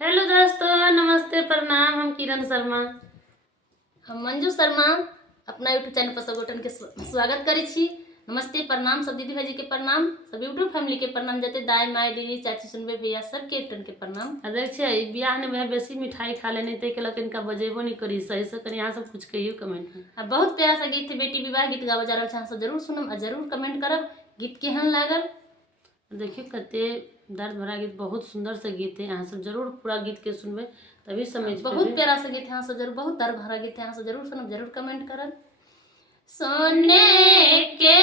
Hello दोस्तों, नमस्ते, प्रणाम। हम किरण शर्मा। हम मंजू शर्मा अपना यूट्यूब चैनल पर सब गोटन के स्वागत करी छी। नमस्ते, प्रणाम सब दीदी भाई के प्रणाम, सब यूट्यूब फैमिली के प्रणाम, जते दाई माई दीदी चाची सुनबे भैया सब के के प्रणाम। देखिए बियाह में वह बेसी मिठाई खा लेने ते के इनका बजेबो नहीं करी सही से। कहीं यहाँ सब कुछ कहियो कमेंट में। बहुत प्यारा सा गीत थे बेटी विवाह, गीत गावा जा रहा है, जरूर सुनम और जरूर कमेंट करब गीत केहन लागल। देखियो कते दर्द भरा गीत, बहुत सुंदर से गीत है। यहाँ सब जरूर पूरा गीत के सुनबे तभी समझ। बहुत प्यारा सा गीत है, यहाँ से जरूर बहुत दर्द भरा गीत है, यहाँ से जरूर सुनब जरूर कमेंट करब। सोने के